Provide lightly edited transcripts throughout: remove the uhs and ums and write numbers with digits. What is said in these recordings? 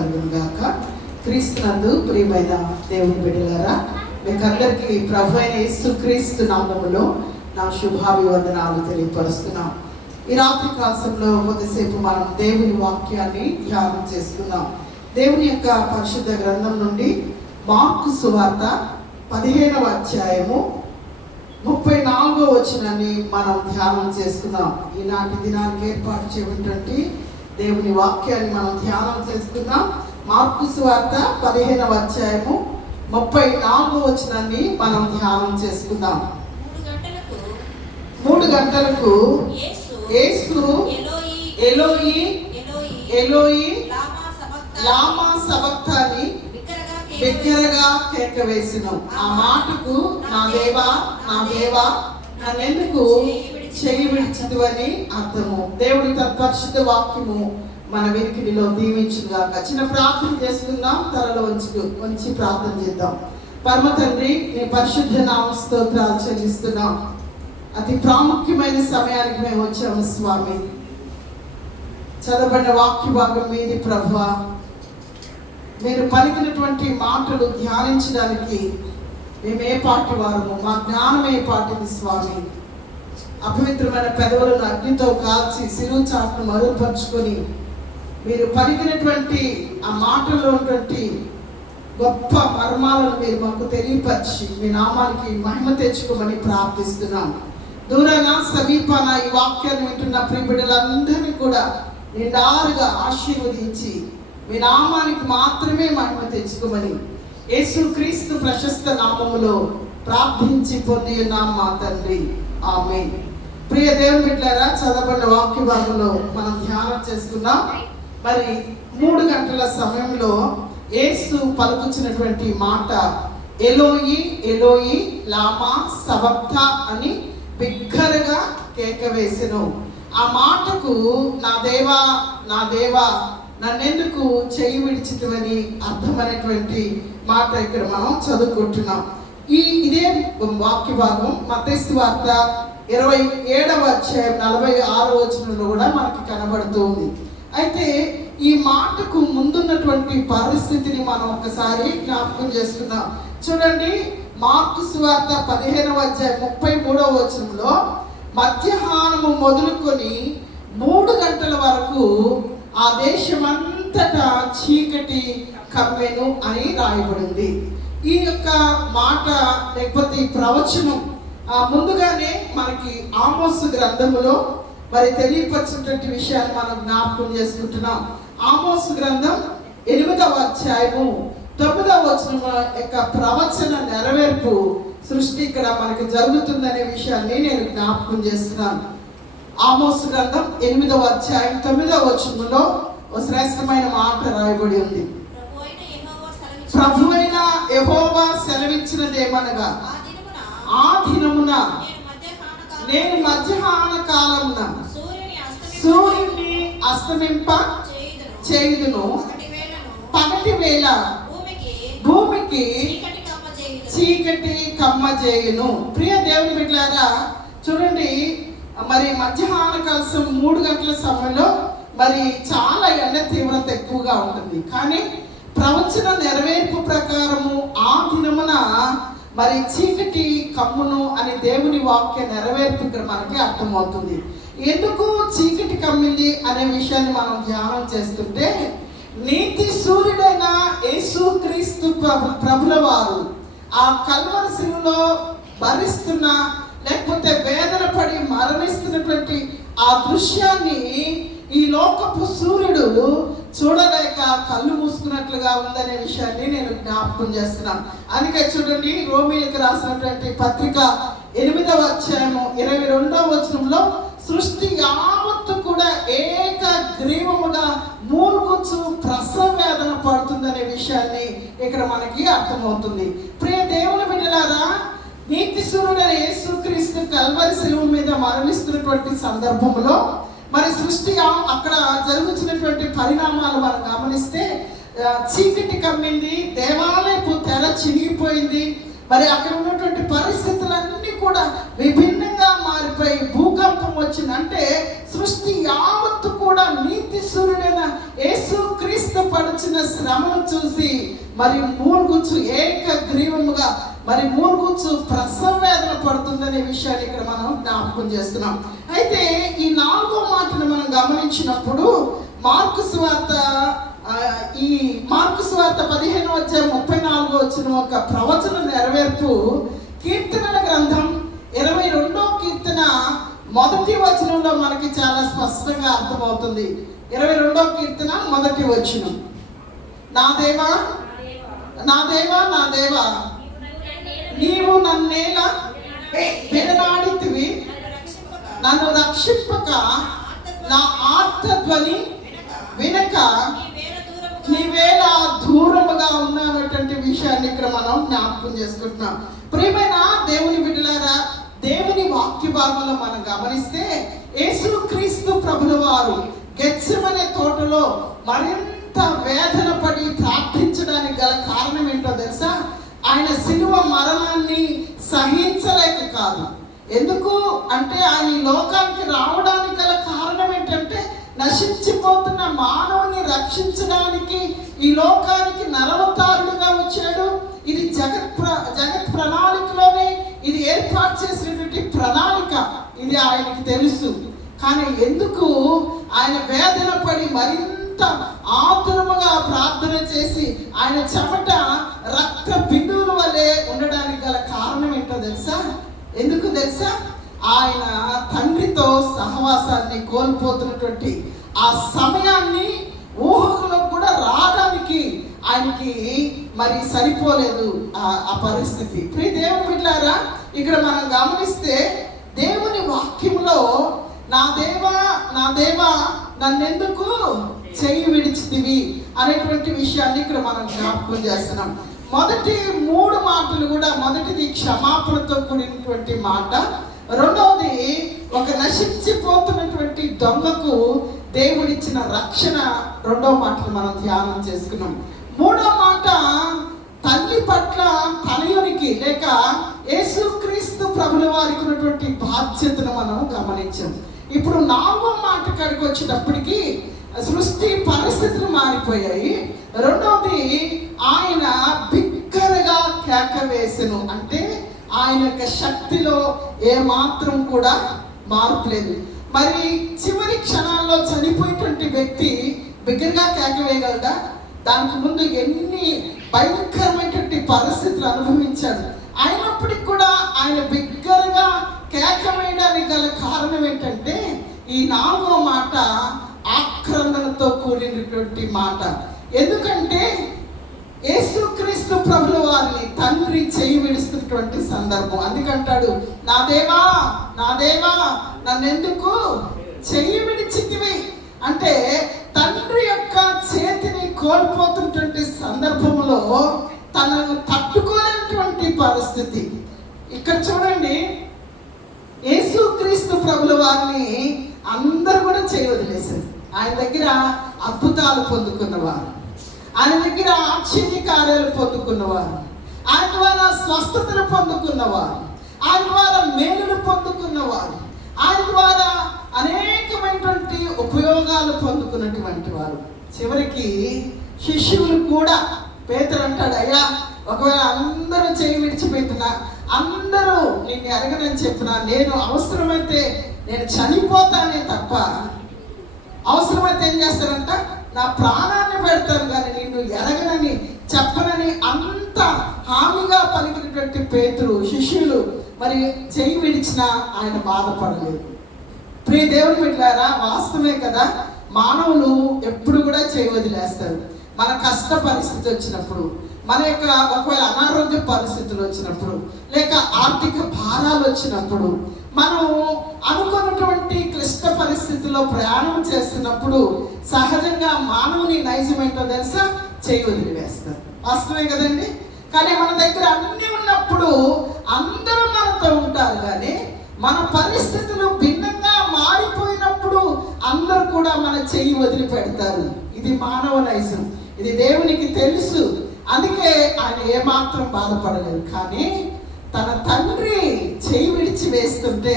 కలుగును గాక. క్రీస్తునందు ప్రియమైన దేవుని బిడ్డలారా, మీకందరికీ ప్రభు అయిన యేసుక్రీస్తు నామములో నా శుభాభివందనాలు తెలియపరుస్తున్నాం. ఈ రాత్రి కాలంలో కొద్దిసేపు మనం దేవుని వాక్యాన్ని ధ్యానం చేసుకున్నాం. దేవుని యొక్క పరిశుద్ధ గ్రంథం నుండి మార్కు సువార్త 15వ అధ్యాయము 34వ వచనాన్ని మనం ధ్యానం చేసుకున్నాం. ఈనాటి దినానికి ఏర్పాటు చేయబడినటువంటి దేవుని వాక్యాన్ని మనం ధ్యానం చేసుకున్నాం. మార్కు సువార్త 15వ అధ్యాయము 34వ వచనాన్ని మనం ధ్యానం చేసుకుందాం. 3 గంటలకు యేసు ఎలోయి ఎలోయి లామా సబక్తాని బిగ్గరగా కేక వేసెను. ఆ మాటకు నా దేవా నా దేవా నన్నెందుకు చెయ్యి విడిచితివని అర్థము. దేవుడి తన పరిశుద్ధ వాక్యము మన వెనుకడిలో దీవించుగాక. చిన్న ప్రార్థన చేసుకుందాం. తలలో వంచి ప్రార్థన చేద్దాం. పరమ తండ్రి, నీ పరిశుద్ధ నామ స్తోత్రాలు చెల్లిస్తున్నాం. అతి ప్రాముఖ్యమైన సమయానికి మేము వచ్చాము స్వామి. చదవబడిన వాక్య భాగం మీది ప్రభువా. మీరు పలికినటువంటి మాటలు ధ్యానించడానికి మేము ఏ పాటి వారము, మా జ్ఞానం ఏ పాటిది స్వామి. అపవిత్రమైన పెదవులను అగ్నితో కాల్చి సిలువ చాటును మరుగుపరుచుకొని మీరు పలికినటువంటి ఆ మాటల్లో ఉన్నటువంటి గొప్ప మర్మాలను మీరు మాకు తెలియపరిచి మీ నామానికి మహిమ తెచ్చుకోమని ప్రార్థిస్తున్నాం. దూరాన సమీపాన ఈ వాక్యాన్ని వింటున్న ప్రియ బిడ్డలందరినీ కూడా నిండారుగా ఆశీర్వదించి మీ నామానికి మాత్రమే మహిమ తెచ్చుకోమని యేసుక్రీస్తు ప్రశస్త నామములో ప్రార్థించి పొంది ఉన్నాం మా తండ్రి, ఆమేన్. ప్రియ దేవుని బిడ్డలారా, చదవబడిన వాక్య భాగంలో మనం ధ్యానం చేసుకున్నాం. మరి 3 గంటల సమయంలో యేసు పలుకుచినటువంటి మాట ఎలోయి ఎలోయి లామా సబక్తా అని బిగ్గరగా కేక వేసెను. ఆ మాటకు నా దేవా నా దేవా నన్నెందుకు చెయ్యి విడిచితివని అర్థమైనటువంటి మాట ఇక్కడ మనం చదువుకుంటున్నాం. ఇదే వాక్య భాగం మత్తయి సువార్త 27వ అధ్యాయం 46వ వచనంలో కూడా మనకి కనబడుతుంది. అయితే ఈ మాటకు ముందున్నటువంటి పరిస్థితిని మనం ఒకసారి జ్ఞాపకం చేసుకుందాం. చూడండి, మార్కు సువార్త 15వ అధ్యాయం 33వ వచనంలో మధ్యాహ్నము మొదలుకొని 3 గంటల వరకు ఆ దేశమంతటా చీకటి కమ్మెను అని రాయబడింది. ఈ యొక్క మాట లేకపోతే ఈ ప్రవచనం ముందుగానే మనకి ఆమోసు గ్రంథములో మరి తెలియపరిచినటువంటి విషయాన్ని మనం జ్ఞాపకం చేసుకుంటున్నాం. ఆమోసు గ్రంథం 8వ అధ్యాయము 9వ వచనం యొక్క ప్రవచన నెరవేర్పు సృష్టి ఇక్కడ మనకి జరుగుతుందనే విషయాన్ని నేను జ్ఞాపకం చేస్తున్నాను. ఆమోసు గ్రంథం 8వ అధ్యాయం 9వ వచనంలో ఒక శ్రేష్టమైన మాట రాయబడి ఉంది. ప్రభువైన యెహోవా సెలవిచ్చినదేమనగా, ఆ దినమున నేను మధ్యాహ్న కాలమున సూర్యుని అస్తమింప చేయుదును, పగటి వేళ భూమికి చీకటి కమ్మ చేయును. ప్రియ దేవుని బిడ్డలారా, చూడండి, మరి మధ్యాహ్న కాలం 3 గంటల సమయంలో మరి చాలా ఎండ తీవ్రత ఎక్కువగా ఉంటుంది. కానీ ప్రవచన నెరవేర్పు ప్రకారము ఆ దినమున మరి చీకటి కమ్మును అని దేవుని వాక్య నెరవేర్పు ఇక్కడ మనకి అర్థమవుతుంది. ఎందుకు చీకటి కమ్మింది అనే విషయాన్ని మనం ధ్యానం చేస్తుంటే, నీతి సూర్యుడైన యేసుక్రీస్తు ప్రభుల వారు ఆ కల్వరి శిలువలో భరిస్తున్న లేకపోతే వేదన పడి మరణిస్తున్నటువంటి ఆ దృశ్యాన్ని ఈ లోకపు సూర్యుడు చూడలేక కళ్ళు మూసుకున్నట్లుగా ఉందనే విషయాన్ని నేను జ్ఞాపకం చేస్తున్నాను. అందుకే చూడండి, రోమీయులకు రాసినటువంటి పత్రిక 8వ అధ్యాయము 22వ వచనంలో సృష్టి యావత్తు కూడా ఏకగ్రీవముగా మూలుగుచు ప్రసవ వేదన పడుతుందనే విషయాన్ని ఇక్కడ మనకి అర్థమవుతుంది. ప్రియ దేవుని బిడ్డలారా, నీతి సూర్యుడైన యేసుక్రీస్తు కల్వరి శిలువ మీద మరణిస్తున్నటువంటి సందర్భంలో మరి సృష్టి అక్కడ జరుగుతున్నటువంటి పరిణామాలు మనం గమనిస్తే చీకటి కమ్మింది, దేవాలయపు తెర చినిగిపోయింది. మరి అక్కడ ఉన్నటువంటి పరిస్థితులన్నీ కూడా విభిన్నంగా మారిపోయి భూకంప సంకల్పం వచ్చింది. అంటే సృష్టి యావత్తు కూడా నీతి సూర్యుడైన యేసు క్రీస్తు పడుచున్న శ్రమను చూసి మరి మూర్గుచ్చు ఏకగ్రీవముగా మరి మూర్గుచ్చు ప్రసవ వేదన పడుతుందనే విషయాన్ని ఇక్కడ మనం జ్ఞాపకం చేస్తున్నాం. అయితే ఈ 4వ మాటను మనం గమనించినప్పుడు మార్కు సువార్త 15:34 ఒక ప్రవచన నెరవేర్పు కీర్తనల గ్రంథం 22వ కీర్తన 1వ వచనంలో మనకి చాలా స్పష్టంగా అర్థమవుతుంది. 22వ కీర్తన 1వ వచనం, నా దేవా నా దేవా నా దేవా నీవు నన్నేలా విడనాడితివి, నన్ను రక్షింపక నా ఆర్తధ్వని వినక నీవేళ దూరముగా ఉన్నానటువంటి విషయాన్ని ఇక్కడ మనం జ్ఞాపకం చేసుకుంటున్నాం. ప్రియమైన దేవుని బిడ్డలారా, దేవుని వాక్య భాగంలో మనం గమనిస్తే యేసుక్రీస్తు ప్రభుల వారు గెత్సెమనే తోటలో మరింత వేదన పడి ప్రార్థించడానికి గల కారణం ఏంటో తెలుసా? ఆయన శిలువ మరణాన్ని సహించలేక కాదు. ఎందుకు అంటే ఆయన ఈ లోకానికి రావడానికి గల కారణం ఏంటంటే నశించిపోతున్న మానవుని రక్షించడానికి ఈ లోకానికి నరవతారుడుగా వచ్చాడు. ఇది జగత్ ప్రణాళికలోనే ఇది ఏర్పాటు చేసినటువంటి ప్రణాళిక, ఇది ఆయనకి తెలుసు. కానీ ఎందుకు ఆయన వేదన పడి మరింత ఆతురముగా ప్రార్థన చేసి ఆయన చెమట రక్త బిందువుల వలె ఉండడానికి గల కారణం ఏంటో తెలుసా? ఎందుకు తెలుసా? ఆయన తండ్రితో సహవాసాన్ని కోల్పోతున్నటువంటి ఆ సమయాన్ని ఊహకులో కూడా రావడానికి ఆయనకి మరి సరిపోలేదు ఆ పరిస్థితి. ప్రియ దేవుని బిడ్డలారా, ఇక్కడ మనం గమనిస్తే దేవుని వాక్యంలో నా దేవా నా దేవా నన్నెందుకు చెయ్యి విడిచితివి అనేటువంటి విషయాన్ని ఇక్కడ మనం జ్ఞాపకం చేస్తున్నాం. మొదటి 3 మాటలు కూడా, మొదటిది క్షమాపణతో కూడినటువంటి మాట, రెండవది ఒక నశించిపోతున్నటువంటి దొంగకు దేవుడిచ్చిన రక్షణ, రెండవ మాటలు మనం ధ్యానం చేసుకున్నాం. 3వ మాట తల్లి పట్ల తనయునికి లేక యేసుక్రీస్తు ప్రభుల వారికి ఉన్నటువంటి బాధ్యతను మనం గమనించాం. ఇప్పుడు 4వ మాట కాడికి వచ్చేటప్పటికి సృష్టి పరిస్థితులు మారిపోయాయి. రెండవది ఆయన బిగ్గరగా కేక వేసెను, అంటే ఆయన యొక్క శక్తిలో ఏమాత్రం కూడా మార్పు లేదు. మరి చివరి క్షణాల్లో చనిపోయేటువంటి వ్యక్తి బిగ్గరగా కేక వేయగలడా? దానికి ముందు ఎన్ని భయంకరమైనటువంటి పరిస్థితులు అనుభవించాడు. అయినప్పటికీ కూడా ఆయన బిగ్గరగా కేక వేయడానికి గల కారణం ఏంటంటే ఈ 4వ మాట ఆక్రందనతో కూడినటువంటి మాట. ఎందుకంటే యేసుక్రీస్తు ప్రభుల వారిని తండ్రి చేయి విడుస్తున్నటువంటి సందర్భం. అందుకంటాడు, నా దేవా నా దేవా నన్నెందుకు చెయ్యి విడిచితివి. అంటే తండ్రి యొక్క చేతిని కోల్పోతున్నటువంటి సందర్భంలో తనను తట్టుకోలేనటువంటి పరిస్థితి. ఇక్కడ చూడండి, యేసుక్రీస్తు ప్రభుల వారిని అందరూ కూడా చేయి వదిలేశారు. ఆయన దగ్గర అద్భుతాలు పొందుకున్నవారు, ఆయన దగ్గర ఆశ్చర్య కార్యాలు పొందుకున్నవారు, ఆయన ద్వారా స్వస్థతలు పొందుకున్నవారు, ఆయన ద్వారా మేలులు పొందుకున్నవారు, ఆయన ద్వారా అనేకమైనటువంటి ఉపయోగాలు పొందుకున్నటువంటి వారు. చివరికి శిష్యులు కూడా, పేతురు అంటాడు, అయ్యా ఒకవేళ అందరూ చేయి విడిచిపెట్టినా, అందరూ నిన్ను ఎరగనని చెప్పినా, నేను అవసరమైతే నేను చనిపోతానే తప్ప, అవసరమైతే ఏం చేస్తారంట, నా ప్రాణాన్ని పెడతాను కానీ నిన్ను ఎరగనని చెప్పనని అంత హామీగా పలికినటువంటి పేతురు శిష్యులు మరి చెయ్యి విడిచినా ఆయన బాధపడలేదు. ప్రియ దేవుని బిడ్డలారా, వాస్తవమే కదా, మానవులు ఎప్పుడు కూడా చేయి వదిలేస్తారు. మన కష్ట పరిస్థితి వచ్చినప్పుడు, మన యొక్క ఒకవేళ అనారోగ్య పరిస్థితులు వచ్చినప్పుడు, లేక ఆర్థిక భారాలు వచ్చినప్పుడు, మనం అనుకున్నటువంటి క్లిష్ట పరిస్థితుల్లో ప్రయాణం చేస్తున్నప్పుడు సహజంగా మానవుని నైజం ఏంటో తెలుసా? చేయి వదిలివేస్తారు. వాస్తవమే కదండి. కానీ మన దగ్గర అన్నీ ఉన్నప్పుడు అందరూ మనతో ఉంటారు, కానీ మన పరిస్థితులు భిన్నంగా మారిపోయినప్పుడు అందరూ కూడా మన చెయ్యి వదిలిపెడతారు. ఇది మానవ నైజం, ఇది దేవునికి తెలుసు. అందుకే ఆయన ఏమాత్రం బాధపడలేదు. కానీ తన తండ్రి చెయ్యి విడిచి వేస్తుంటే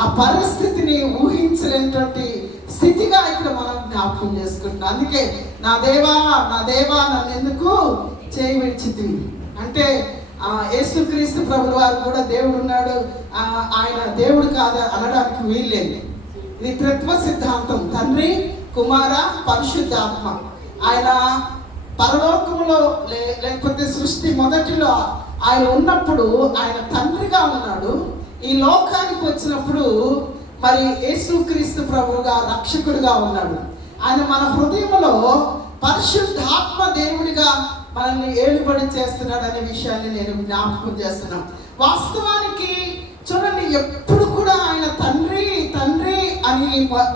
ఆ పరిస్థితిని ఊహించలేనటువంటి స్థితిగా ఇక్కడ మనం జ్ఞాపకం చేసుకుంటున్నాం. అందుకే నా దేవా నన్ను ఎందుకు చేయి విడిచితివి అంటే యేసుక్రీస్తు ప్రభుల వారు కూడా దేవుడు ఉన్నాడు, ఆయన దేవుడు కాదు అనడానికి వీల్లేదు. ఇది త్రిత్వ సిద్ధాంతం, తండ్రి కుమార పరిశుద్ధాత్మ. ఆయన పరలోకములో లేకపోతే సృష్టి మొదటిలో ఆయన ఉన్నప్పుడు ఆయన తండ్రిగా ఉన్నాడు. ఈ లోకానికి వచ్చినప్పుడు మరి యేసుక్రీస్తు ప్రభువుగా రక్షకుడిగా ఉన్నాడు. ఆయన మన హృదయంలో పరిశుద్ధాత్మ దేవుడిగా మనల్ని ఏలుబడి చేస్తున్నాడు అనే విషయాన్ని నేను జ్ఞాపకం చేస్తున్నాను. వాస్తవానికి చూడండి, ఎప్పుడు కూడా ఆయన తండ్రి అని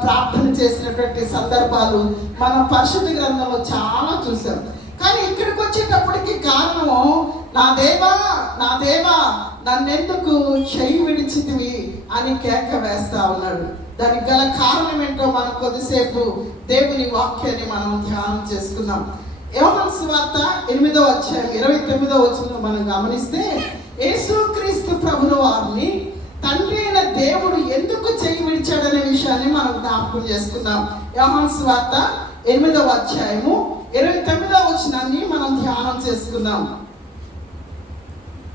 ప్రార్థన చేసినటువంటి సందర్భాలు మనం పరిశుద్ధ గ్రంథంలో చాలా చూసాం. కానీ ఇక్కడికి వచ్చేటప్పటికి కారణం నా దేవా నన్నెందుకు చెయ్యి విడిచితివి అని కేక వేస్తా ఉన్నాడు. దానికి గల కారణం ఏంటో మనం కొద్దిసేపు దేవుని వాక్యాన్ని మనం ధ్యానం చేసుకుందాం. యోహాను సువార్త 8వ అధ్యాయం 29వ వచనంలో మనం గమనిస్తే యేసుక్రీస్తు ప్రభుల వారిని తండ్రి అయిన దేవుడు ఎందుకు చెయ్యి విడిచాడనే విషయాన్ని మనం జ్ఞాపకం చేసుకుందాం. యోహాను సువార్త 8వ అధ్యాయము 29వ వచనాన్ని మనం ధ్యానం చేసుకుందాం.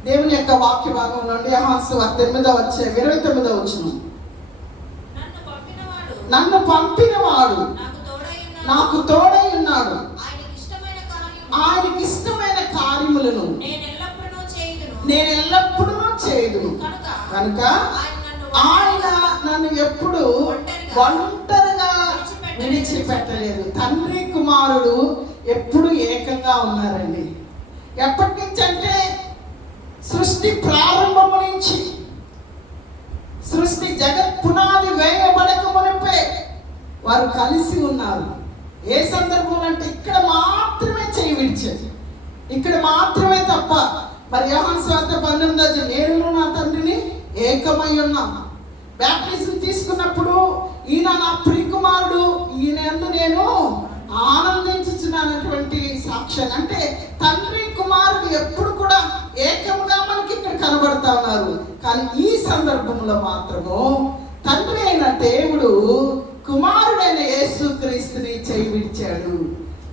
దేవుని యొక్క వాక్య భాగం నుండి యోహాను సువార్త 8వ అధ్యాయం 29వ వచనం. నన్ను పంపినవాడు నాకు తోడై ఉన్నాడు, ఆయనకి ఇష్టమైన కార్యములను నేను ఎల్లప్పుడూ చేయుదును. కనుక ఆయన నన్ను ఎప్పుడు ఒంటరిగా విడిచిపెట్టలేదు. తండ్రి కుమారుడు ఎప్పుడు ఏకంగా ఉన్నారండి. ఎప్పటి నుంచి అంటే సృష్టి ప్రారంభము నుంచి, సృష్టి జగత్ పునాది వేయబడక మునిపే వారు కలిసి ఉన్నారు. ఏ సందర్భంలో అంటే ఇక్కడ మాత్రమే చేయి విడిచేది, ఇక్కడ మాత్రమే తప్ప. మరి యోహాను సువార్త 19 నేను నా తండ్రిని ఏకమై ఉన్నాం. బ్యాప్టిజం తీసుకున్నప్పుడు ఈయన నా ప్రియకుమారుడు, ఈయన యందు నేను ఆనందించుచున్నటువంటి సాక్ష్యం. అంటే తండ్రి కుమారుడు ఎప్పుడు కూడా ఏకముగా మనకి ఇక్కడ కనబడతా ఉన్నారు. కానీ ఈ సందర్భంలో మాత్రము తండ్రి అయిన దేవుడు కుమారుడైన యేసుక్రీస్తుని చేయి విడిచాడు.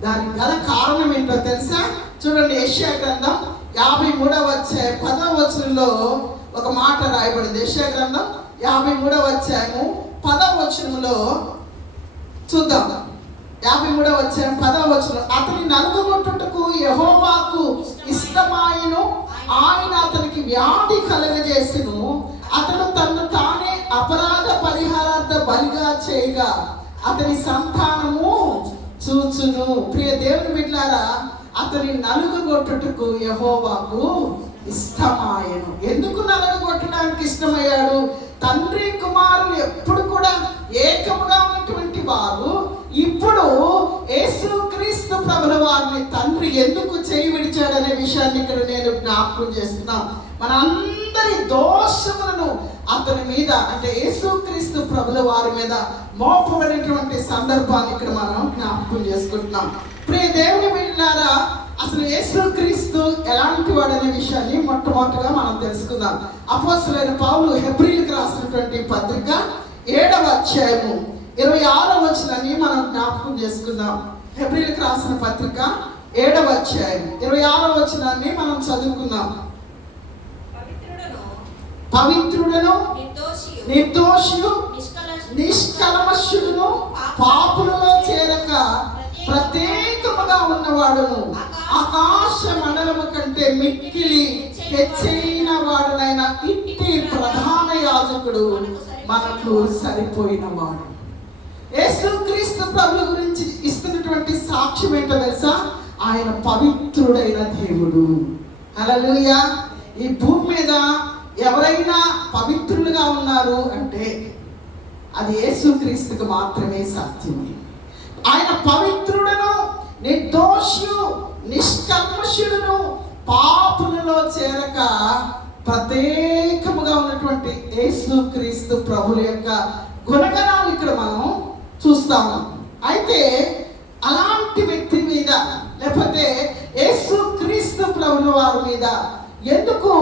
దానికి గల కారణం ఏంటో తెలుసా? చూడండి, యెషయా గ్రంథం 53వ అధ్యాయం 10వ వచనంలో ఒక మాట రాయబడింది. యెషయా గ్రంథం 53వ అధ్యాయము 10వ వచనంలో చూద్దాం. 53వ అధ్యాయం 10వ వచనం. అతని నలుగుగొట్టుటకు యెహోవాకు ఇష్టమాయెను, ఆయన అతనికి వ్యాధి కలుగజేసెను. అతడు తన్ను తానే అపరాధ పరిహారార్థ బలిగా చేయగా అతని సంతానము చూచును. ప్రియ దేవుని బిడ్డలారా, అతని నలుగుగొట్టుటకు యెహోవాకు ఇష్టమాయెను. ఎందుకు నలుగుగొట్టడానికి ఇష్టమయ్యాడు? తండ్రి కుమారులు ఎప్పుడు కూడా ఏకముగా ఉన్నటువంటి వారు ఇప్పుడు యేసుక్రీస్తు ప్రభుల వారిని తండ్రి ఎందుకు చేయి విడిచాడనే విషయాన్ని ఇక్కడ నేను జ్ఞాపకం చేస్తున్నాను. మన అందరి దోషములను అతని మీద అంటే యేసుక్రీస్తు ప్రభుల వారి మీద మోపబడినటువంటి సందర్భాన్ని ఇక్కడ మనం జ్ఞాపకం చేసుకుంటున్నాం. ప్రియ దేవుని బిడ్డలారా, అసలు యేసుక్రీస్తు ఎలాంటి వాడనే విషయాన్ని మొట్టమొదటిగా మనం తెలుసుకుందాం. అపోస్తలుడైన పౌలు హెబ్రీయులకు రాసినటువంటి పత్రిక 7వ అధ్యాయము 26వ వచనాన్ని మనం జ్ఞాపకం చేసుకుందాం. హెబ్రీయులకు రాసిన పత్రిక 7వ అధ్యాయం 26వ వచనాన్ని మనం చదువుకుందాం. పవిత్రుడను నిర్దోషియు నిష్కల్మషుడును పాపులలో చేరక ప్రత్యేకముగా ఉన్నవాడును ఆకాశ మండలము కంటే మిక్కిలి హెచ్చైన వాడునైన ఇట్టి ప్రధాన యాజకుడు మనకు సరిపోయిన వాడు. యేసుక్రీస్తు ప్రభుల గురించి ఇస్తున్నటువంటి సాక్ష్యం ఏంటో తెలుసా? ఆయన పవిత్రుడైన దేవుడు. హల్లెలూయా. ఈ భూమి మీద ఎవరైనా పవిత్రులుగా ఉన్నారు అంటే అది యేసుక్రీస్తుకు మాత్రమే సాధ్యమే. ఆయన పవిత్రుడును నిర్దోషియు నిష్కల్మషుడును పాపులలో చేరక ప్రత్యేకముగా ఉన్నటువంటి యేసుక్రీస్తు ప్రభుల యొక్క గుణగణాలు ఇక్కడ మనం చూస్తాము. అయితే అలాంటి వ్యక్తి మీద లేకపోతే యేసుక్రీస్తు ప్రభుల వారి మీద ఎందుకు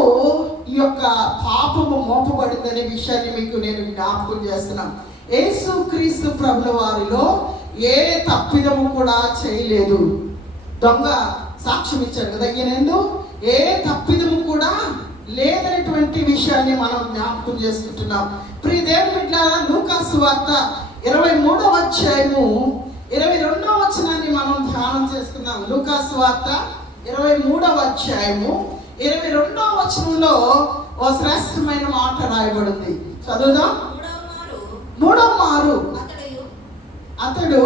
ఈ యొక్క పాపము మోపబడిందనే విషయాన్ని మీకు నేను జ్ఞాపకం చేస్తున్నాను. యేసుక్రీస్తు ప్రభుల వారిలో ఏ తప్పిదము కూడా చేయలేదు. దొంగ సాక్ష్యం ఇచ్చాడు కదా, ఈయనందు ఏ తప్పిదము కూడా లేదనేటువంటి విషయాన్ని మనం జ్ఞాపకం చేసుకుంటున్నాం. ప్రియ దేవుని బిడ్డలారా, లూకా సువార్త 23వ అధ్యాయము 22వ వచనాన్ని మనం ధ్యానం చేసుకుందాం. లూకా సువార్త 23వ అధ్యాయము 22వ వచనంలో ఓ శ్రేష్టమైన మాట రాయబడింది. చదువుదాం. మూడవ మారు అతడు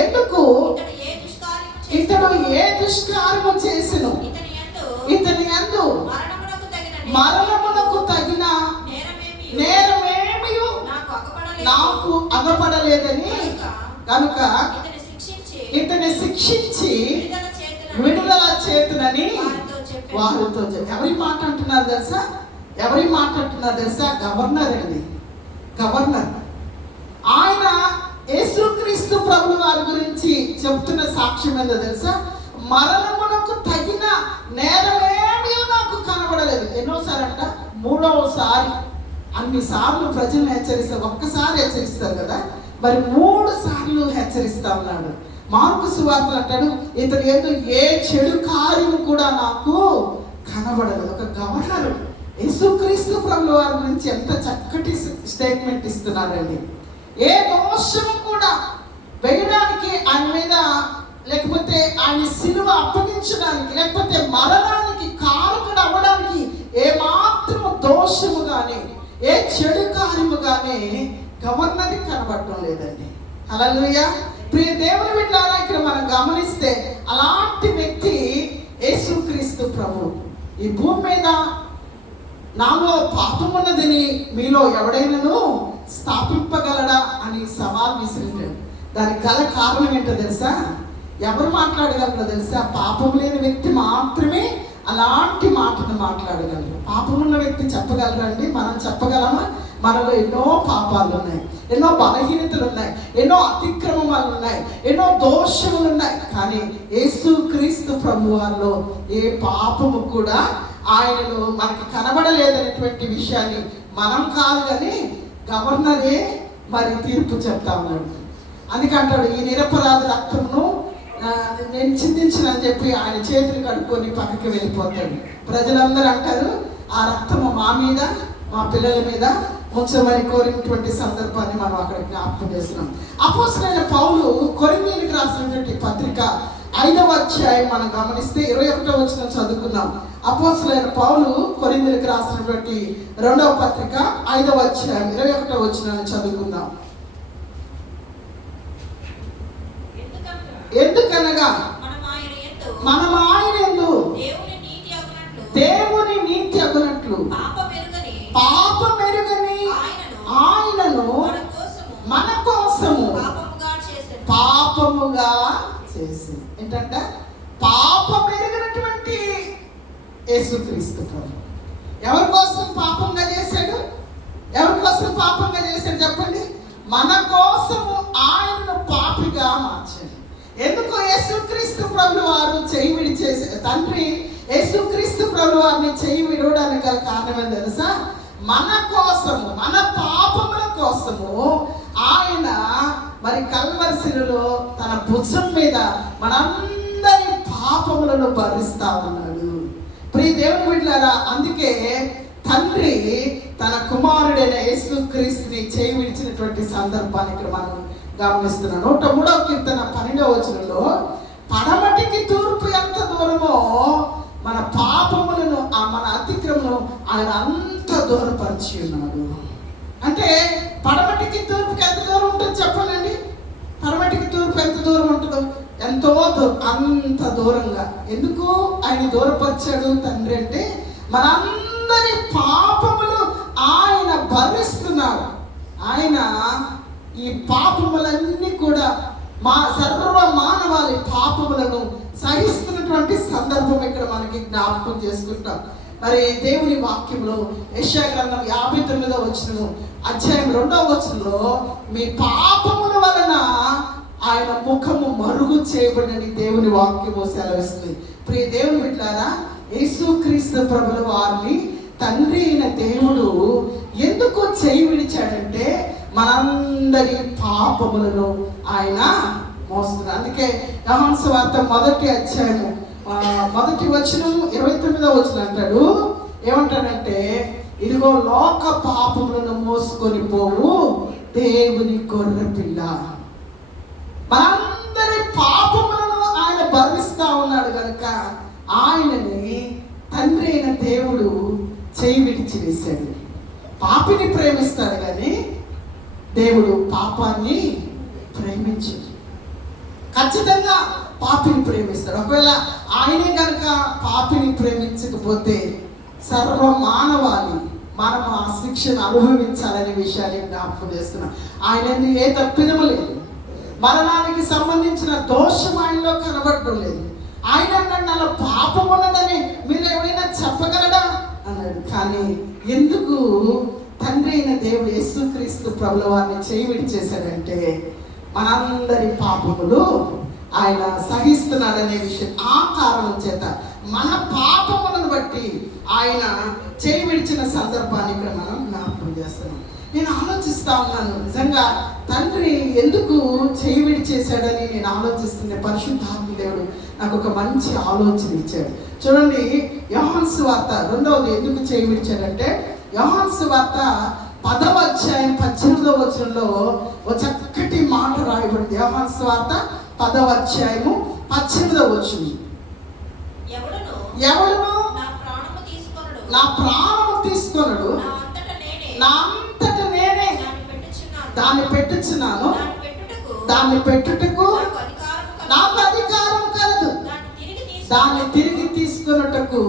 ఎందుకు ఇతడు ఏ దుష్కార్యము చేసెను, ఇతని యందు మరణమునకు తగిన నేరమేమీ నాకు అగపడలేదని కనుక ఇతని శిక్షించి విడుదల చేతునని వారితో ఎవరి మాట అంటున్నారు తెలుసా? ఎవరి మాట అంటున్నారు తెలుసా? గవర్నర్ అండి, గవర్నర్. ఆయన యేసుక్రీస్తు ప్రభువు వారి గురించి చెప్తున్న సాక్ష్యం ఏందో తెలుసా? మరణమునకు తగిన నేరమేమీ నాకు కనబడలేదు. ఎన్నోసారి అంట? 3వసారి. అన్నిసార్లు ప్రజలను హెచ్చరిస్తారు, ఒక్కసారి హెచ్చరిస్తారు కదా, మరి 3 సార్లు హెచ్చరిస్తా ఉన్నాడు. మార్కు సువార్తలు అంటాడు, ఇతడు ఏదో ఏ చెడు కార్యము కూడా నాకు కనబడలేదు. ఒక గవర్నర్ యేసుక్రీస్తు ప్రభువు వారి గురించి ఎంత చక్కటి స్టేట్మెంట్ ఇస్తున్నారండి. ఏ దోషము కూడా వేయడానికి ఆయన మీద, లేకపోతే ఆయన సిలువ అప్పగించడానికి, లేకపోతే మరణానికి కారకుడు అవ్వడానికి ఏ మాత్రము దోషము కానీ ఏ చెడు కార్యము కానీ గవర్నర్కి కనబడటం లేదండి. హల్లెలూయా. ప్రియ దేవుని బిడ్డలారా, ఇక్కడ మనం గమనిస్తే అలాంటి వ్యక్తి యేసుక్రీస్తు ప్రభు. ఈ భూమి మీద నాలో పాపమున్నదని మీలో ఎవడైనాను స్థాపింపగలడా అని సవాల్ విసిరించాడు. దానికి గల కారణం ఏంటో తెలుసా? ఎవరు మాట్లాడగలరో తెలుసా? పాపం లేని వ్యక్తి మాత్రమే అలాంటి మాటను మాట్లాడగలరు. పాపమున్న వ్యక్తి చెప్పగలరండి? మనం చెప్పగలమా? మనలో ఎన్నో పాపాలు ఉన్నాయి, ఎన్నో బలహీనతలు ఉన్నాయి, ఎన్నో అతిక్రమాలు ఉన్నాయి, ఎన్నో దోషములు ఉన్నాయి. కానీ యేసుక్రీస్తు ప్రభు వారిలో ఏ పాపము కూడా ఆయనలో మనకి కనబడలేదనేటువంటి విషయాన్ని మనం కాదు కానీ గవర్నరే మరి తీర్పు చెప్తా ఉన్నాడు. అందుకంటాడు, ఈ నిరపరాధ రక్తమును నేను చిందించినని చెప్పి ఆయన చేతులు కడుక్కొని పక్కకి వెళ్ళిపోతాడు. ప్రజలందరూ అంటారు, ఆ రక్తము మా మీద మా పిల్లల మీద ఉంచమని కోరినటువంటి సందర్భాన్ని మనం అక్కడ జ్ఞాపకం చేస్తున్నాం. అపోస్తలుడైన పౌలు కొరింథీయులకు రాసినటువంటి పత్రిక 5వ అధ్యాయం మనం గమనిస్తే 21వ వచనం చదువుకున్నాం. అపోస్తలుడైన పౌలు కొరింథీయులకు రాసినటువంటి 2వ పత్రిక 5వ అధ్యాయం 21వ వచనాన్ని చదువుకుందాం. ఎందుకనగా మనం ఆయన యందు దేవుని నీతి అగునట్లు పాపమెరుగని ఆయనను మన కోసము పాపముగా చేసి, ఏంటంటే పాపమెరుగనటువంటి యేసుక్రీస్తు ప్రభు ఎవరి కోసం పాపంగా చేశాడు? ఎవరి కోసం పాపంగా చేశాడు చెప్పండి? మన కోసము ఆయనను పాపిగా మార్చాడు. ఎందుకు? యేసుక్రీస్తు ప్రభు వారు చెయ్యి విడిచేసే తండ్రి యేసుక్రీస్తు ప్రభు వారిని చెయ్యి విడవడానికి గల కారణం ఏంటి తెలుసా? మన కోసము, మన పాపముల కోసము ఆయన మరి కల్వరి శిలువలో తన భుజం మీద మనందరి పాపములను భరిస్తా ఉన్నాడు. ప్రియ దేవుని బిడ్డలారా, అందుకే తండ్రి తన కుమారుడైన యేసుక్రీస్తుని చేయి విడిచినటువంటి సందర్భాన్ని ఇక్కడ మనం గమనిస్తున్నాం. 103వ కీర్తన 12వ వచనంలో పడమటికి తూర్పు ఎంత దూరమో మన పాపములను మన అతిక్రమను ఆయన అంత దూరపరిచి ఉన్నాడు. అంటే పడమటికి తూర్పుకి ఎంత దూరం ఉంటుంది చెప్పనండి? పడమటికి తూర్పు ఎంత దూరం ఉంటుందో? ఎంతో దూరం, అంత దూరంగా. ఎందుకు ఆయన దూరపరిచాడు తండ్రి అంటే మనందరి పాపములు ఆయన భరిస్తున్నాడు. ఆయన ఈ పాపములన్నీ కూడా సర్వ మానవాళి పాపములను సహిస్తున్నటువంటి సందర్భం ఇక్కడ మనకి జ్ఞాపకం చేసుకుంటాం. మరి దేవుని వాక్యంలో యెషయా గ్రంథం 59వ అధ్యాయం 2వ వచనంలో మీ పాపముల వలన ఆయన ముఖము మరుగు చేయబడినని దేవుని వాక్యము సెలవిస్తుంది. ప్రియ దేవుని బిడ్డలారా, యేసుక్రీస్తు ప్రభుల వారిని తండ్రి అయిన దేవుడు ఎందుకు చేయి విడిచాడంటే మనందరి పాపములను ఆయన మోస్తున్నాడు. అందుకే యోహాను సువార్త 1వ అధ్యాయము 1వ వచనం 29వ వచనం అంటాడు, ఏమంటాడంటే ఇదిగో లోక పాపములను మోసుకొని పోవు దేవుని గొర్రె పిల్ల. మనందరి పాపములను ఆయన భరిస్తా ఉన్నాడు కనుక ఆయనని తండ్రి అయిన దేవుడు చేయి విడిచి వేశాడు. పాపిని ప్రేమిస్తాడు కానీ దేవుడు పాపాన్ని ప్రేమించడు. ఖచ్చితంగా పాపిని ప్రేమిస్తాడు. ఒకవేళ ఆయనే కనుక పాపిని ప్రేమించకపోతే సర్వ మానవాళి మనం ఆ శిక్షను అనుభవించాలనే విషయాన్ని జ్ఞాపకం చేస్తున్నాం. ఆయన ఏ తప్పిదము లేదు, మరణానికి సంబంధించిన దోషం ఆయనలో కనబడటం లేదు. ఆయన అన్నాడు నాలో పాపం ఉన్నదని మీరు ఎవరైనా చెప్పగలడా అన్నాడు. కానీ ఎందుకు తండ్రి అయిన దేవుడు యేసుక్రీస్తు ప్రభుల వారిని చేయి విడిచేశాడంటే మనందరి పాపములు ఆయన సహిస్తున్నాడనే విషయం. ఆ కారణం చేత మన పాపములను బట్టి ఆయన చేయి విడిచిన సందర్భాన్ని ఇక్కడ మనం జ్ఞాపకం చేస్తున్నాం. నేను ఆలోచిస్తా ఉన్నాను, నిజంగా తండ్రి ఎందుకు చేయి విడిచేశాడని నేను ఆలోచిస్తున్న పరిశుద్ధాత్మ దేవుడు నాకు ఒక మంచి ఆలోచన ఇచ్చాడు. చూడండి, యోహాను సువార్త 2వది ఎందుకు చేయి విడిచాడంటే యోహాను సువార్త 10వ అధ్యాయం 18వ వచనంలో ఒక చక్కటి మాట రాయబడింది. యోహాను సువార్త 10వ అధ్యాయము 18వ వచనం, ఎవడును నా ప్రాణము తీసుకొనడు నా అంతట నేనే దాన్ని పెట్టుచున్నాను, దాన్ని పెట్టుటకు నాకు అధికారం కలదు, దాన్ని తిరిగి తీసుకొనుటకు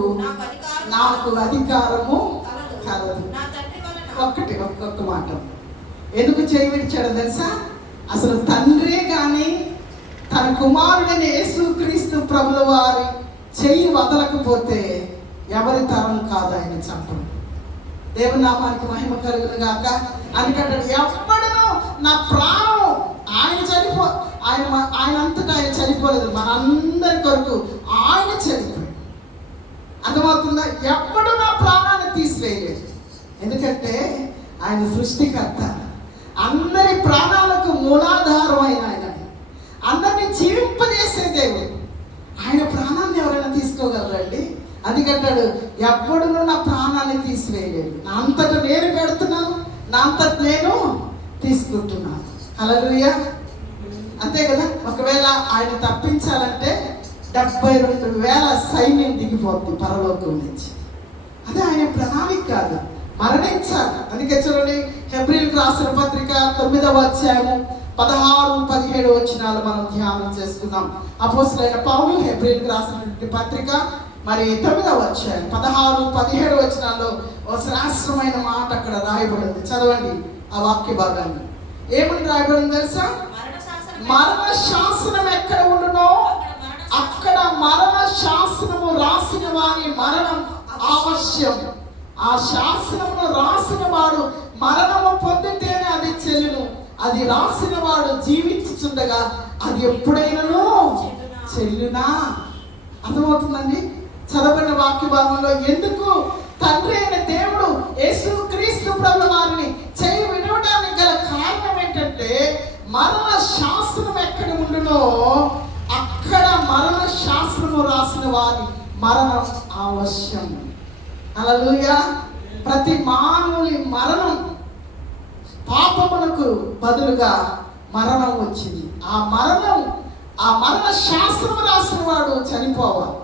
నాకు అధికారము కలదు. ఒక్కొక్క మాట ఎందుకు చేయి విడిచాడో తెలుసా? అసలు తండ్రే కానీ తన కుమారుడైన యేసుక్రీస్తు ప్రభుల వారి చెయ్యి వదలకపోతే ఎవరి తరం కాదు ఆయన చంపడం. దేవుని నామానికి మహిమ కలుగును గాక. అందుకంటాడు ఎవడను నా ప్రాణం ఆయన అంతటా ఆయన చనిపోలేదు, మనందరి కొరకు ఆయన చనిపోయాడు. అర్థమవుతుందా? ఎప్పుడు నా ప్రాణాన్ని తీసివేయలేదు. ఎందుకంటే ఆయన సృష్టికర్త, అందరి ప్రాణాలకు మూలాధారం అయిన ఆయన, అందరినీ జీవింపజేసే దేవుడు. ఆయన ప్రాణాన్ని ఎవరైనా తీసుకోగలరండి? అందుకంటాడు ఎప్పుడునూ నా ప్రాణాన్ని తీసివేయలేదు, నా అంతట నేను పెడుతున్నాను, నా అంతట నేను తీసుకుంటున్నాను. హల్లెలూయా. అంతే కదా. ఒకవేళ ఆయన తప్పించాలంటే 72,000 సైన్యం దిగిపోతుంది పరలోకం నుంచి. అదే ఆయన ప్రణాళిక కాదు, మరణించాలి. అందుకే చూడండి, హెబ్రీయులకు రాసిన పత్రిక 9వ అధ్యాయము 16-17 వచనాలు మనం ధ్యానం చేసుకుందాం. అపోస్తలుడైన పౌలు హెబ్రీయులకు రాసినటువంటి పత్రిక 9వ అధ్యాయం 16-17 వచనాల్లో ఒక శ్రేష్టమైన మాట అక్కడ రాయబడింది. చదవండి ఆ వాక్య భాగాన్ని. ఏమని రాయబడింది తెలుసా? మరణ శాసనం ఎక్కడ ఉండునో అక్కడ మరణ శాసనము రాసిన వారి మరణం అవశ్యం. ఆ శాసనమును రాసిన వాడు మరణము పొందితేనే అది చెల్లును, అది రాసిన వాడు జీవించుచుండగా అది ఎప్పుడైనాను చెల్లునా? అర్థమవుతుందండి? చదవబడిన వాక్య భాగంలో ఎందుకు తండ్రి అయిన దేవుడు యేసుక్రీస్తు ప్రభుల వారిని చేయి విడవడానికి గల కారణం ఏంటంటే మరణ శాసనం ఎక్కడ ఉండునో అక్కడ మరణ శాసనము రాసిన వారి మరణం అవశ్యం. హల్లెలూయా. ప్రతి మానవుని మరణం, పాపమునకు బదులుగా మరణం వచ్చింది. ఆ మరణ శాసనం రాసిన వాడు చనిపోవాలి.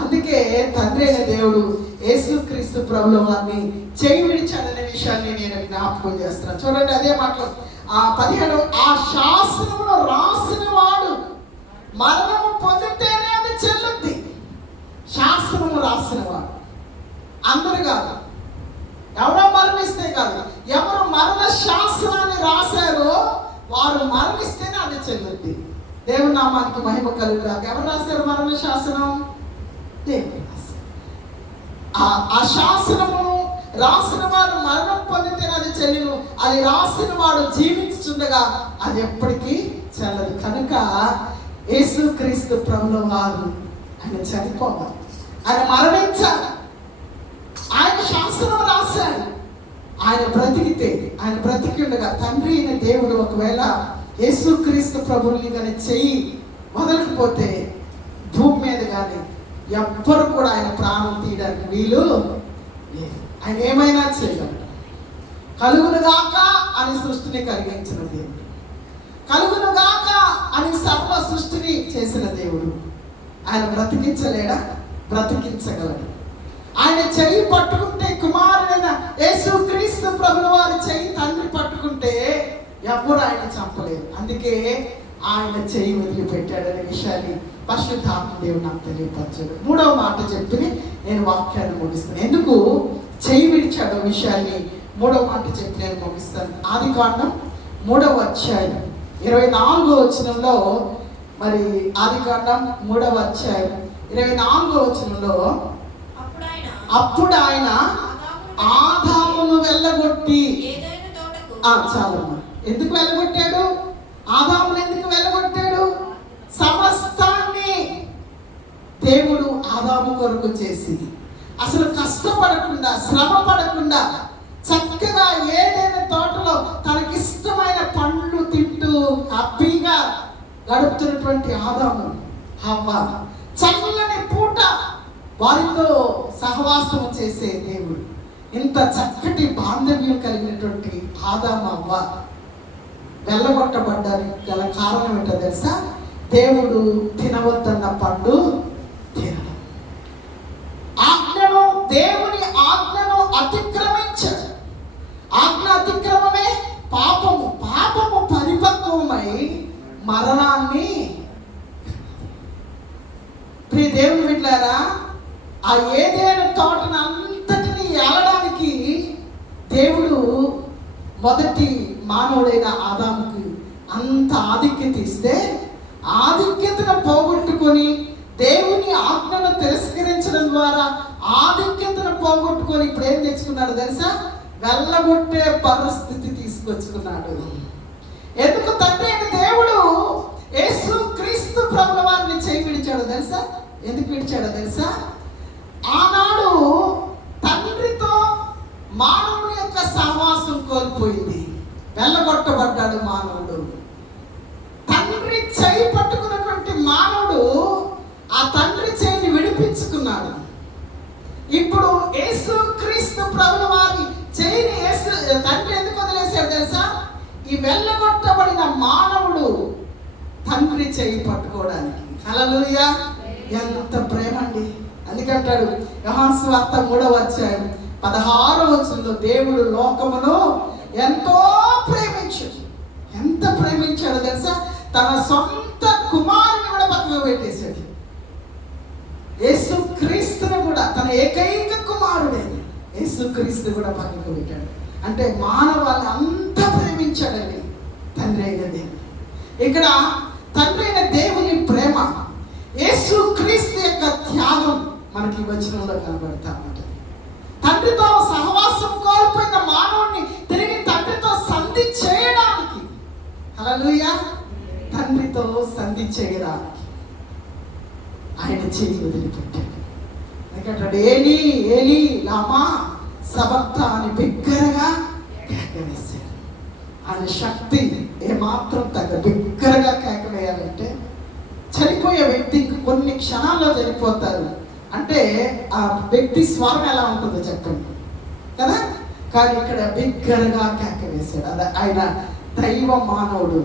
అందుకే తండ్రి అయిన దేవుడు యేసుక్రీస్తు ప్రభుల వారిని చేయి విడిచాడనే విషయాన్ని నేను జ్ఞాపకం చేస్తున్నాను. చూడండి అదే మాటలు 17 ఆ శాసనమును రాసిన వాడు మరణము పొందితేనే అది చెల్లుద్ది. శాసనము రాసిన వాడు అందరు కాదు, ఎవరో మరణిస్తే కాదు, ఎవరు మరణ శాసనాన్ని రాశారో వారు మరణిస్తేనే అది చెల్లుద్ది. దేవుని నామానికి మహిమ కలుగుగాక. ఎవరు రాశారు మరణ శాసనం? దేవుడు రాశారు. ఆ శాసనము రాసిన వాడు మరణం పొందితేనే అది చెల్లును, అది రాసిన వాడు జీవించుండగా అది ఎప్పటికీ చెల్లదు. కనుక యేసుక్రీస్తు ప్రభుల వారు ఆయన చనిపోవాలి. ఆయన మరణించాడు, ఆయన శాసనం రాశాడు. ఆయన బ్రతికితే, ఆయన బ్రతికిండగా తండ్రి అయిన దేవుడు ఒకవేళ యేసుక్రీస్తు ప్రభువుని కానీ చెయ్యి వదలకపోతే భూమి మీద కానీ ఎవ్వరు కూడా ఆయన ప్రాణం తీయడానికి వీలు లేదు. ఆయన ఏమైనా చేయగలడు. కలుగునుగాక అని సృష్టిని కలిగించిన దేవుడు, కలుగునుగాక అని సర్వ సృష్టిని చేసిన దేవుడు ఆయన బ్రతికించలేడా? బ్రతికించగలడు. ఆయన చెయ్యి పట్టుకుంటే, కుమారుడైన యేసుక్రీస్తు ప్రభుల వారి చెయ్యి తండ్రి పట్టుకుంటే ఎవరు ఆయన చంపలేరు. అందుకే ఆయన చెయ్యి వదిలిపెట్టాడనే విషయాన్ని పరిశుద్ధాత్మ దేవుడు నాకు తెలియపరచాడు. మూడవ మాట చెప్పి నేను వాక్యాన్ని ముగిస్తాను. ఎందుకు చెయ్యి విడిచాడో విషయాన్ని మూడవ మాట చెప్పి నేను ముగిస్తాను. ఆదికాండం 3వ అధ్యాయం 24వ వచనంలో, మరి ఆదికాండం 3వ అధ్యాయం 24వ వచనంలో, అప్పుడు ఆయన ఆదామును వెళ్ళగొట్టి, చాలమ్మా, ఎందుకు వెళ్ళగొట్టాడు? ఆదామును ఎందుకు వెళ్ళగొట్టాడు? సమస్తాన్ని దేవుడు ఆదాము కొరకు చేసి, అసలు కష్టపడకుండా, శ్రమ పడకుండా చక్కగా ఏదైనా తోటలో తనకిష్టమైన పండ్లు తింటూ హ్యాపీగా గడుపుతున్నటువంటి ఆదాము హవ్వ, చల్లని పూట వారితో సహవాసం చేసే దేవుడు, ఇంత చక్కటి బాంధవ్యం కలిగినటువంటి ఆదాము అవ్వ వెళ్ళగొట్టబడ్డానికి గల కారణం ఏంటో తెలుసా? దేవుడు తినవద్దన్న పండు తినడం. ఆజ్ఞను, దేవుని ఆజ్ఞను అతిక్రమించాడు. ఆజ్ఞ అతిక్రమమే పాపము. పాపము పరిపక్వమై మరణాన్ని, ప్రియ దేవుని బిడ్డలారా, ఆ ఏదైనా తోటను అంతటిని ఏలడానికి దేవుడు మొదటి మానవుడైన ఆదాముకి అంత ఆధిక్యత ఇస్తే, ఆధిక్యతను పోగొట్టుకొని దేవుని ఆజ్ఞను తిరస్కరించడం ద్వారా ఆధిక్యతను పోగొట్టుకొని ఇప్పుడు ఏం తెచ్చుకున్నాడు తెలుసా? వెళ్ళగొట్టే పరిస్థితి తీసుకొచ్చుకున్నాడు. ఎందుకు? తండ్రి అయిన దేవుడు యేసుక్రీస్తు ప్రభుల వారిని చేయి విడిచాడో తెలుసా? ఎందుకు విడిచాడో తెలుసా? ఆనాడు తండ్రితో మానవుని యొక్క సహవాసం కోల్పోయింది, వెళ్ళగొట్టబడ్డాడు మానవుడు. తండ్రి చేయి పట్టుకున్నటువంటి మానవుడు ఆ తండ్రి చేయిని విడిపించుకున్నాడు. ఇప్పుడు యేసుక్రీస్తు ప్రభుల వారి చేయిని తండ్రి ఎందుకు వదిలేశాడు తెలుసా? ఈ వెళ్ళగొట్టబడిన మానవుడు తండ్రి చేయి పట్టుకోవడానికి. హల్లెలూయా! ఎంత ప్రేమ అండి! అందుకంటాడు యోహాను సువార్త 3వ అధ్యాయం 16వ వచనంలో, దేవుడు లోకమును ఎంతో ప్రేమించాడు. ఎంత ప్రేమించాడు తెలుసా? తన సొంత కుమారుని కూడా పక్కన పెట్టేశాడు. యేసుక్రీస్తుని కూడా, తన ఏకైక కుమారుడే యేసుక్రీస్తు కూడా పక్కన పెట్టాడు. అంటే మానవాళ్ళని అంత ప్రేమించాడండి తండ్రి అయిన దేవుడు. ఇక్కడ తండ్రి అయిన దేవుని ప్రేమ, యేసుక్రీస్తు యొక్క త్యాగం మనకి వచనంలో కనబడతా ఉంటుంది. తండ్రితో సహవాసం కోల్పోయిన మానవుడిని తిరిగి తండ్రితో సంధి చేయడానికి, హల్లెలూయా, తండ్రితో సంధి చేయడానికి ఆయన చేయి వదిలిపెట్టాడు. ఎందుకంటే ఏలీ ఏలీ లామా సబక్తా అని బిగ్గరగా కేక వేశాడు. ఆయన శక్తి ఏమాత్రం బిగ్గరగా కేక వేయాలంటే, చనిపోయే వ్యక్తి కొన్ని క్షణాల్లో చనిపోతారు అంటే ఆ వ్యక్తి స్వరం ఎలా ఉంటుందో చెప్పండి కదా. కానీ ఇక్కడ బిగ్గరగా కేక వేశాడు. అది ఆయన దైవ మానవుడు.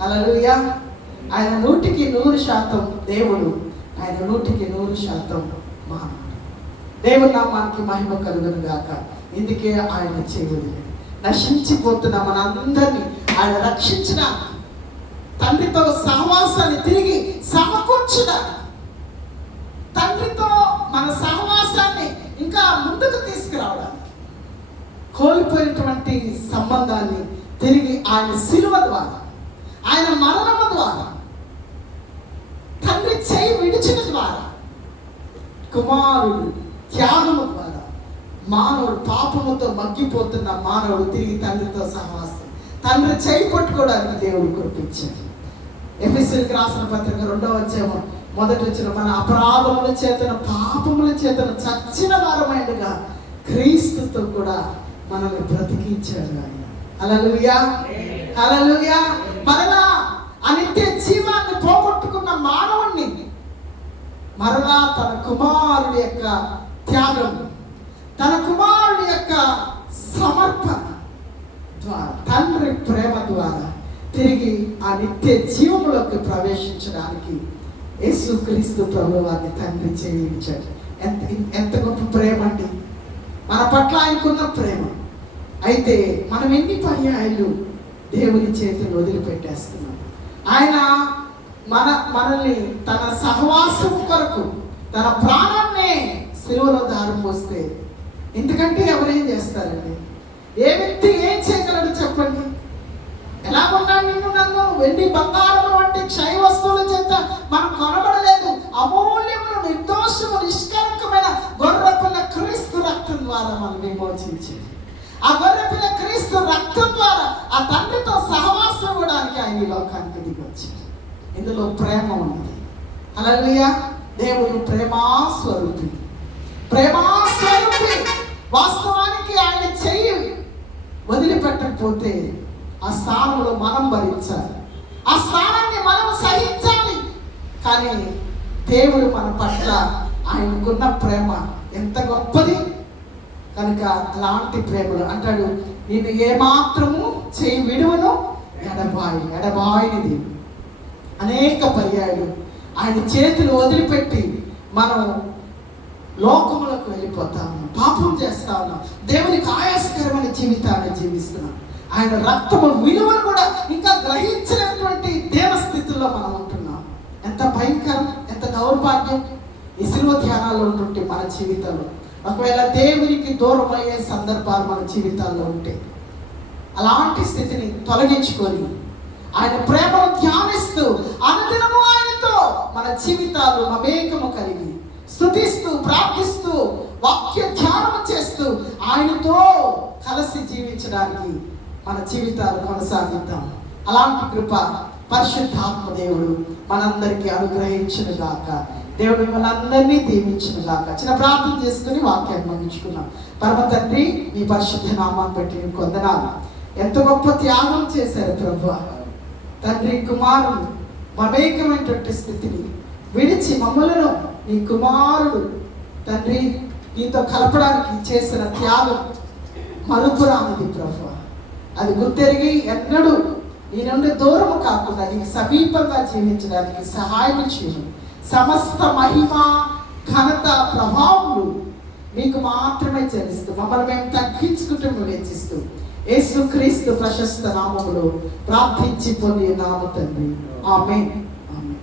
హల్లెలూయా! ఆయన 100% దేవుడు, ఆయన 100% మానవుడు. దేవుని నామానికి మహిమ కలుగును గాక. ఇందుకే ఆయన చేయలేదు. నశించిపోతున్న మనందరినీ ఆయన రక్షించడానికి, తండ్రితో సహవాసాన్ని తిరిగి సమకూర్చడానికి, తండ్రితో మన సహవాసాన్ని ఇంకా ముందుకు తీసుకురావడానికి, కోల్పోయినటువంటి సంబంధాన్ని తిరిగి ఆయన శిలువ ద్వారా, ఆయన మరణము ద్వారా, తండ్రి చేయి విడిచిన ద్వారా, కుమారుడు త్యాగము ద్వారా మానవుడు, పాపముతో మగ్గిపోతున్న మానవుడు తిరిగి తండ్రితో సహవాసం, తండ్రి చేయి పట్టుకోవడానికి దేవుడు కురిపించాడు. ఎఫెసీయులకు రాసిన పత్రిక 2వ అధ్యాయం మొదటి వచ్చిన మన అపరాధముల చేతన పాపముల చేతన చచ్చిన వారమైనగా క్రీస్తుతో కూడా మనల్ని బ్రతికించాడు ఆయన. హల్లెలూయా, హల్లెలూయా. మరలా ఆ నిత్య జీవాన్ని పోగొట్టుకున్న మానవుణ్ణి మరలా తన కుమారుడి యొక్క త్యాగం, తన కుమారుడి యొక్క సమర్పణ ద్వారా, తండ్రి ప్రేమ ద్వారా తిరిగి ఆ నిత్య జీవంలోకి ప్రవేశించడానికి యేసుక్రీస్తు ప్రభువు వారిని తండ్రి చేయించాడు. ఎంత గొప్ప ప్రేమ అండి మన పట్ల ఆయనకున్న ప్రేమ. అయితే మనం ఎన్ని పర్యాయాలు దేవుని చేతులు వదిలిపెట్టేస్తున్నాం. ఆయన మనల్ని తన సహవాసం కొరకు తన ప్రాణాన్నే సిలువలో దారిపోస్తే, ఎందుకంటే ఎవరేం చేస్తారండి? ఏ వ్యక్తి ఏం చేయగలడు చెప్పండి? ఎలాగున్నాడు నిన్ను నన్ను? వెండి బంగారం వంటి క్షయ వస్తువుల చేత మనం కొనబడలేదు. అమూల్యమును నిర్దోషము నిష్కలంకమైన గొర్రెపిల్ల క్రీస్తు రక్తం ద్వారా మనం విమోచించింది. ఆ గొర్రెపిల్ల క్రీస్తు రక్తం ద్వారా ఆ తండ్రితో సహవాసం ఇవ్వడానికి ఆయన ఈ లోకానికి దిగి వచ్చాడు. ఇందులో ప్రేమ ఉన్నది. హల్లెలూయా. దేవుడు ప్రేమాస్వరూపి, ప్రేమాస్వరూపి. వాస్తవానికి ఆయన చెయ్యి వదిలిపెట్టకపోతే ఆ స్థానంలో మనం భరించాలి, ఆ స్థానాన్ని మనం సహించాలి. కానీ దేవుడు మన పట్ల ఆయనకున్న ప్రేమ ఎంత గొప్పది కనుక అలాంటి ప్రేమలు అంటాడు, నేను ఏమాత్రము చేయి విడువను ఎడబాయినిది. అనేక పర్యాయాలు ఆయన చేతులు వదిలిపెట్టి మనం లోకములకు వెళ్ళిపోతాము, పాపం చేస్తా ఉన్నాం, దేవునికి ఆయాసకరమైన జీవితాన్ని జీవిస్తున్నాం. ఆయన రక్తము విలువను కూడా ఇంకా గ్రహించినటువంటి దేవస్థితుల్లో మనం ఉంటున్నాం. ఎంత భయంకరం, ఎంత దౌర్భాగ్యం ఈ శిలువ ధ్యానాల్లో ఉంటుంటే మన జీవితంలో. ఒకవేళ దేవునికి దూరం అయ్యే సందర్భాలు మన జీవితాల్లో ఉంటే అలాంటి స్థితిని తొలగించుకొని ఆయన ప్రేమను ధ్యానిస్తూ అనుదినము ఆయనతో మన జీవితాలు మమేకము కలిగి స్తుతిస్తూ ప్రార్థిస్తూ వాక్య ధ్యానం చేస్తూ ఆయనతో కలిసి జీవించడానికి మన జీవితాలు కొనసాగిద్దాం. అలాంటి కృప పరిశుద్ధాత్మ దేవుడు మనందరికీ అనుగ్రహించును గాక. దేవుడు మనందరినీ దీవించును గాక. చిన్న ప్రార్థన చేసుకుని వాక్యాన్ని ముగించుకున్నాం. పరమ తండ్రి, మీ పరిశుద్ధ నామాన్ని బట్టి నీకు వందనాలు. ఎంత గొప్ప త్యాగం చేశారు ప్రభువా. తండ్రి కుమారుడు మమేకమైనటువంటి స్థితిని విడిచి మమ్మలను నీ కుమారుడు తండ్రి నీతో కలపడానికి చేసిన త్యాగం మరుపురానిది ప్రభువా. అది గుర్తెరిగి ఎన్నడూ నీ నుండి దూరం కాకుండా నీకు సమీపంగా జీవించడానికి సహాయం చేయను. సమస్త మహిమ ఘనత ప్రభావములు మీకు మాత్రమే చెల్లిస్తూ మమ్మల్ని మేము తగ్గించుకుంటూ వివేచిస్తూ యేసుక్రీస్తు ప్రశస్త నామములో ప్రార్థించి పొంది నామ తండ్రి. ఆమేన్. ఆమేన్.